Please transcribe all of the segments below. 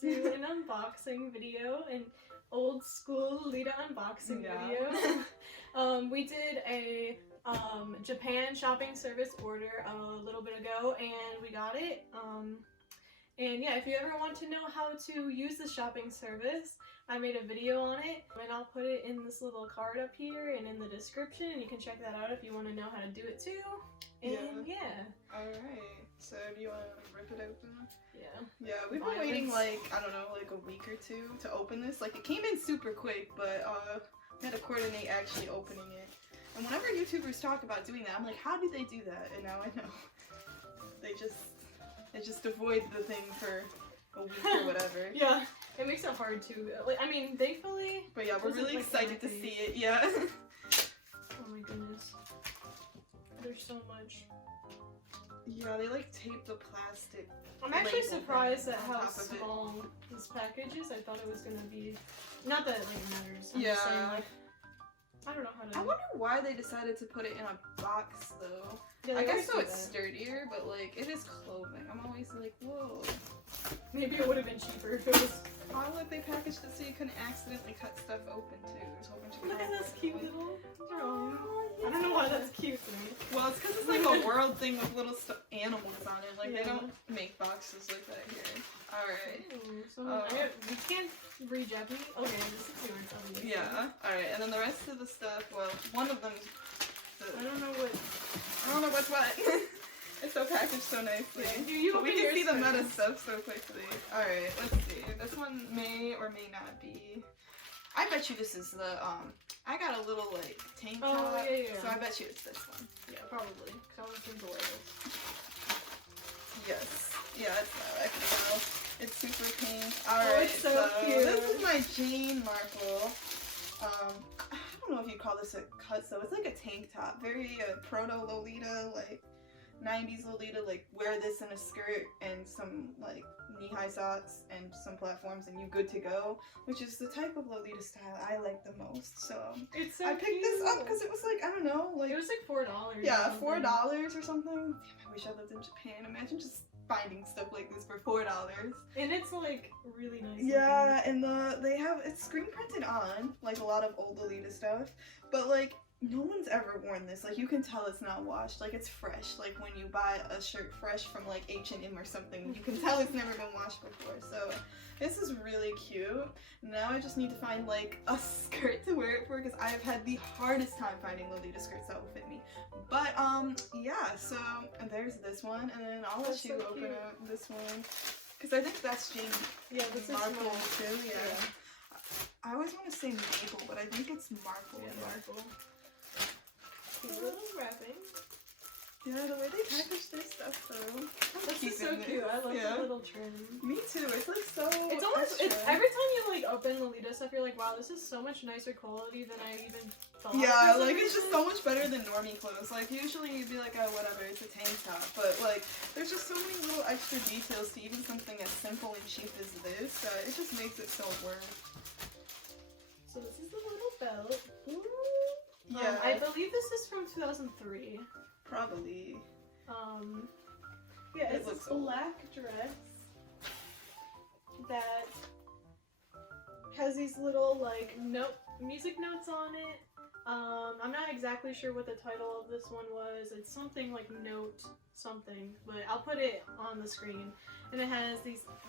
to an unboxing video, an old school Lolita unboxing video. We did a Japan shopping service order a little bit ago, and we got it. And yeah, if you ever want to know how to use the shopping service, I made a video on it, and I'll put it in this little card up here and in the description, and you can check that out if you want to know how to do it too. And yeah. Alright, so do you want to rip it open? Yeah. Yeah, we've been waiting like, I don't know, like a week or two to open this. Like, it came in super quick, but we had to coordinate actually opening it. And whenever YouTubers talk about doing that, I'm like, how do they do that? And now I know. They just avoid the thing for a week or whatever. Yeah, it makes it hard to, like, I mean, thankfully. But yeah, we're really excited to see it, yeah. Oh my goodness. There's so much. Yeah, they like tape the plastic. I'm actually surprised at how small this package is. I thought it was gonna be, not that it like matters. I'm just saying, like, I don't know how to. I wonder why they decided to put it in a box though. Yeah, I guess so it's sturdier, but like it is clothing. I'm always like, whoa. Maybe it would have been cheaper if it was. Why would they package it so you couldn't accidentally cut stuff open too? There's a whole bunch of. Look at this cute little drawing. I don't know why that's cute to me. Well, it's because it's like a world thing with little animals on it. Like they don't make boxes like that here. All right. So we can't read Japanese. Okay, this is yours. Yeah. All right, and then the rest of the stuff. Well, one of them. I don't know what's what. It's so packaged so nicely. But we can see the meta stuff so quickly. Alright, let's see. This one may or may not be. I bet you this is the, I got a little, like, tank top. Oh, yeah. So I bet you it's this one. Yeah, probably. Because I was thinking the labels. Yes. Yeah, it's that. I can tell. It's super pink. Alright, it's so cute. This is my Jane Marple. I don't know if you call this a cut, so it's like a tank top. Very proto Lolita, like 90s Lolita, like wear this in a skirt and some like knee-high socks and some platforms and you good to go, which is the type of Lolita style I like the most. So it's so I picked this up because it was like, I don't know, like it was like $4. Yeah, $4 or something. Damn, I wish I lived in Japan. Imagine just finding stuff like this for $4. And it's like really nice. Yeah, and they have it's screen printed on like a lot of old Lolita stuff, but like no one's ever worn this. Like you can tell it's not washed. Like it's fresh. Like when you buy a shirt fresh from like H&M or something, you can tell it's never been washed before. So this is really cute. Now I just need to find like a skirt to wear it for because I have had the hardest time finding Lolita skirts that will fit me. But yeah, so there's this one, and then I'll let you open up this one because I think that's Jane. Yeah, this is Marple too. Yeah. I always want to say Maple, but I think it's Marple. Yeah, Marple. Cute little wrapping. Yeah, the way they package their stuff though. This is so cute. I love the little trim. Me too. It's like so. It's almost. It's every time you like open Lolita stuff, you're like, wow, this is so much nicer quality than I even thought. Yeah, like it's just so much better than normie clothes. Like usually you'd be like, oh, whatever, it's a tank top, but like there's just so many little extra details to even something as simple and cheap as this that it just makes it so worth. So this is the little belt. Ooh. Yeah. I believe this is from 2003. Probably. Yeah, it's this black dress that has these little like music notes on it. I'm not exactly sure what the title of this one was. It's something like note something, but I'll put it on the screen. And it has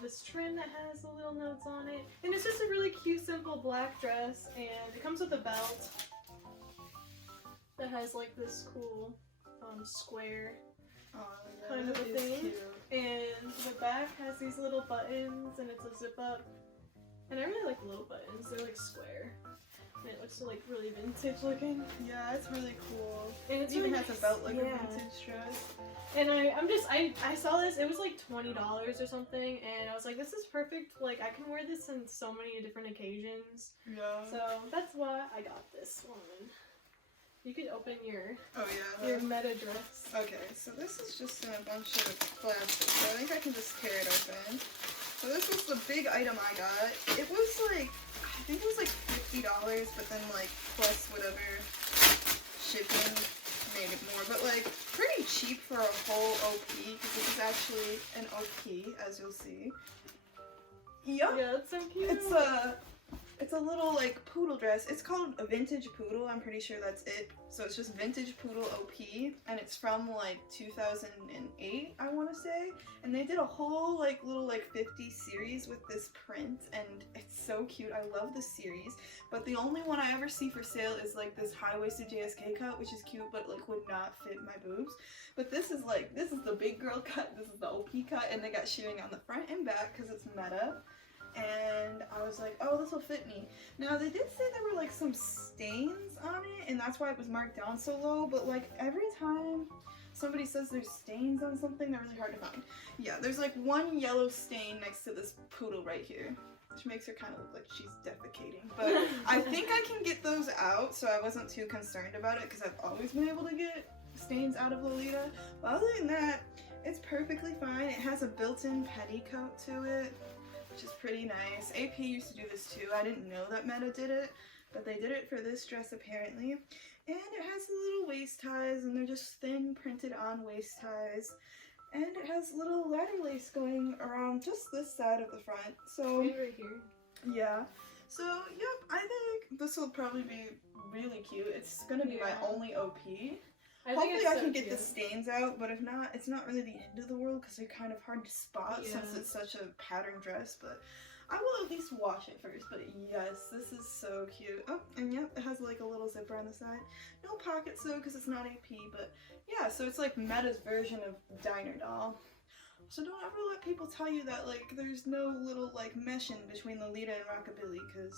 this trim that has the little notes on it. And it's just a really cute, simple black dress, and it comes with a belt that has like this cool square kind of a thing. Cute. And the back has these little buttons, and it's a zip up. And I really like the little buttons. They're like square. And it looks like really vintage looking. Yeah, it's really cool. And it even has a belt like a vintage dress. And I saw this, it was like $20 or something, and I was like, this is perfect. Like I can wear this in so many different occasions. Yeah. So that's why I got this one. You could open your your meta dress. Okay, so this is just in a bunch of plastic, so I think I can just tear it open. So this was the big item I got. It was like, I think it was like $50, but then like plus whatever shipping made it more. But like pretty cheap for a whole OP, because this is actually an OP, as you'll see. Yup. Yeah, it's so cute. It's a little like poodle dress. It's called a vintage poodle. I'm pretty sure that's it. So it's just vintage poodle OP, and it's from like 2008, I want to say. And they did a whole like little like 50 series with this print, and it's so cute. I love this series. But the only one I ever see for sale is like this high-waisted JSK cut, which is cute, but like would not fit my boobs. But this is the big girl cut. This is the OP cut, and they got shearing on the front and back because it's meta. And I was like, oh, this will fit me. Now, they did say there were like some stains on it, and that's why it was marked down so low, but like every time somebody says there's stains on something, they're really hard to find. Yeah, there's like one yellow stain next to this poodle right here, which makes her kind of look like she's defecating. But I think I can get those out, so I wasn't too concerned about it, because I've always been able to get stains out of Lolita. But other than that, it's perfectly fine. It has a built-in petticoat to it, which is pretty nice. AP used to do this too. I didn't know that Meta did it, but they did it for this dress apparently. And it has little waist ties, and they're just thin printed on waist ties. And it has little ladder lace going around just this side of the front. So right here. Yeah. So yep, I think this will probably be really cute. It's gonna be my only OP. Hopefully I can get the stains out, but if not, it's not really the end of the world because they're kind of hard to spot since it's such a pattern dress, but I will at least wash it first. But yes, this is so cute. Oh, and yep, it has like a little zipper on the side. No pockets though because it's not AP, but yeah, so it's like Meta's version of Diner Doll. So don't ever let people tell you that like there's no little like mesh in between Lolita and Rockabilly, because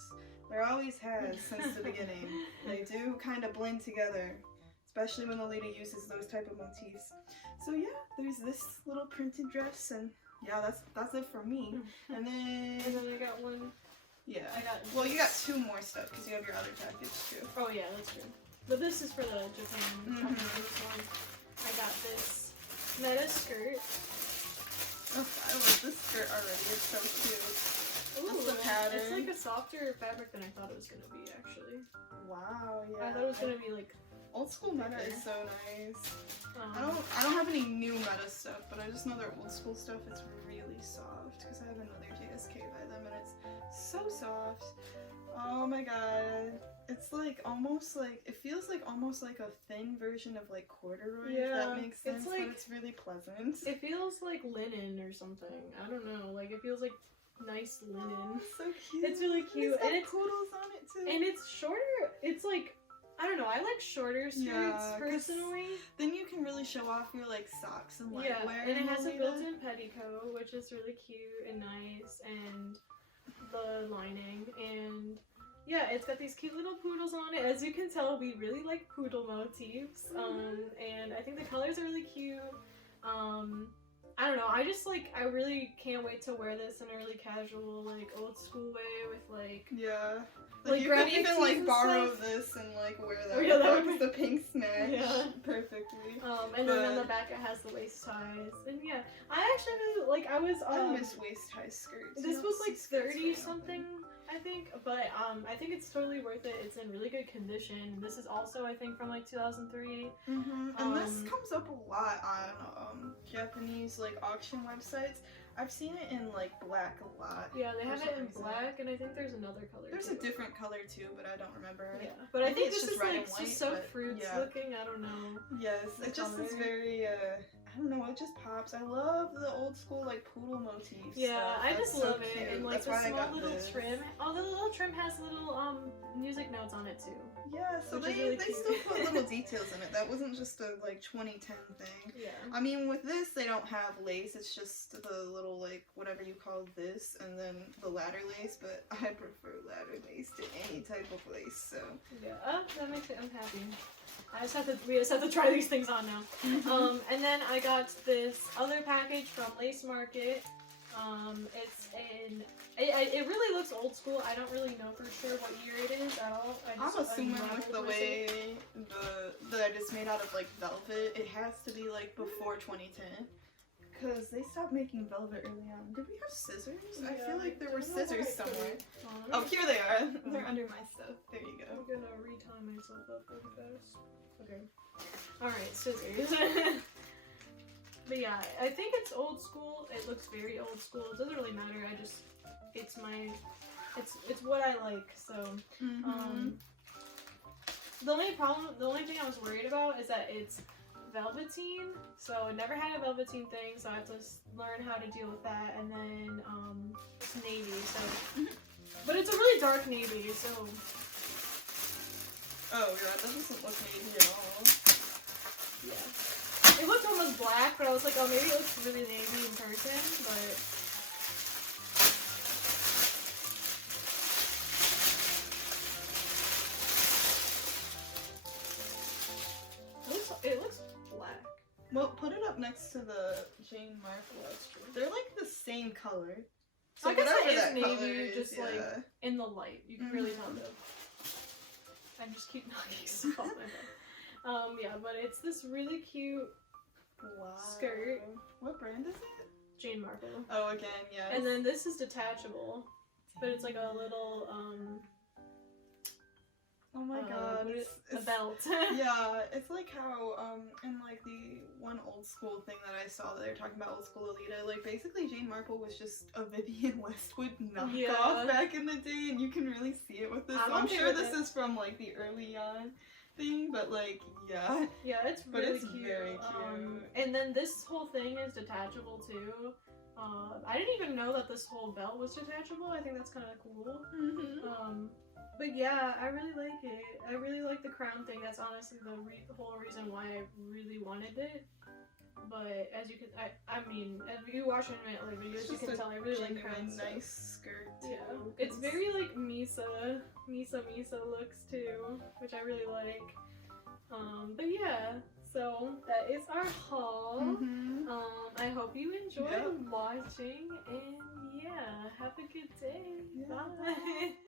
there always has since the beginning. They do kind of blend together, especially when Lolita uses those type of motifs. So yeah, there's this little printed dress, and yeah, that's it for me. And then I got one. Yeah, well, you got two more stuff because you have your other package too. Oh yeah, that's true. But this is for the Japan. This one. I got this Meta skirt. Oh, I love this skirt already. It's so cute. Ooh, that's the pattern. It's like a softer fabric than I thought it was gonna be, actually. Wow, yeah. I thought it was gonna be like old school Meta is so nice. I don't have any new Meta stuff, but I just know their old school stuff is really soft because I have another JSK by them and it's so soft. Oh my god. It's like almost like, it feels like almost like a thin version of like corduroy, if that makes sense, but it's really pleasant. It feels like linen or something. I don't know, like it feels like nice linen. Oh, so cute. It's really cute. And it's poodles on it too. And it's shorter. It's like, I don't know, I like shorter skirts personally. Then you can really show off your like socks and lightwear. Yeah, and it has a built-in petticoat, which is really cute and nice, and the lining, and yeah, it's got these cute little poodles on it. As you can tell, we really like poodle motifs, and I think the colors are really cute. I don't know, I really can't wait to wear this in a really casual, like, old school way with, like... Yeah. Like you could even, like, borrow this and, like, wear that. Yeah, that was the pink smash. Yeah. Perfectly. And then on the back it has the waist ties. And yeah, I actually really, like, I miss waist tie skirts. This was, like, 30-something, I think, but I think it's totally worth it. It's in really good condition. This is also, I think, from like 2003. And this comes up a lot on Japanese like auction websites. I've seen it in like black a lot. Yeah, they have it in black, and I think there's another color. There's a different color too, but I don't remember. Yeah, but I think it's this just is red like and white, just so fruits looking. I don't know. Yes, it just is very. I don't know, it just pops. I love the old school like poodle motifs. Yeah, I just love it. Cute. And like that's the small little trim. Oh, the little trim has little music notes on it too. Yeah, so they still put little details in it. That wasn't just a like 2010 thing. Yeah. I mean, with this they don't have lace. It's just the little like whatever you call this, and then the ladder lace. But I prefer ladder lace to any type of lace. So yeah, that makes it. I'm happy. We just have to try these things on now. And then I got this other package from Lace Market. It's in. It really looks old school. I don't really know for sure what year it is at all. I'm assuming with the way that it's made out of like velvet, it has to be like before 2010. Because they stopped making velvet early on. Did we have scissors? I feel like there were scissors somewhere. Oh, here they are. They're under my stuff. There you go. I'm gonna re-tie myself up really fast. Okay. Alright, scissors. But yeah, I think it's old school. It looks very old school. It doesn't really matter. I just it's what I like. So the only thing I was worried about is that it's velveteen. So I never had a velveteen thing, so I have to learn how to deal with that. And then it's navy, so but it's a really dark navy, so. Oh, you're right. That doesn't look navy at all. Yeah. It looked almost black, but I was like, oh, maybe it looks really navy in person, but. It looks black. Well, put it up next to the Jane Marple. They're like the same color. So I guess whatever it is that navy, color is, just like in the light. You can really tell though. I just keep knocking stuff off my head. Yeah, but it's this really cute skirt. What brand is it? Jane Marple. Oh, again, yeah. And then this is detachable, but it's like a little oh my god, a it's belt. yeah, it's like how in like the one old school thing that I saw that they were talking about old school Lolita, like basically Jane Marple was just a Vivienne Westwood knockoff back in the day, and you can really see it with this. I'm sure this is from like the early on thing, but like yeah. Yeah, it's really it's cute. Very cute. And then this whole thing is detachable too. I didn't even know that this whole belt was detachable. I think that's kind of cool. But yeah, I really like it. I really like the crown thing. That's honestly the whole reason why I really wanted it. But as you can, I mean, as you watch my other videos, you can tell I really like crown stuff. Nice skirt too. Yeah, it's very like Misa looks too, which I really like. But yeah, so that is our haul. I hope you enjoyed watching, and yeah, have a good day. Bye.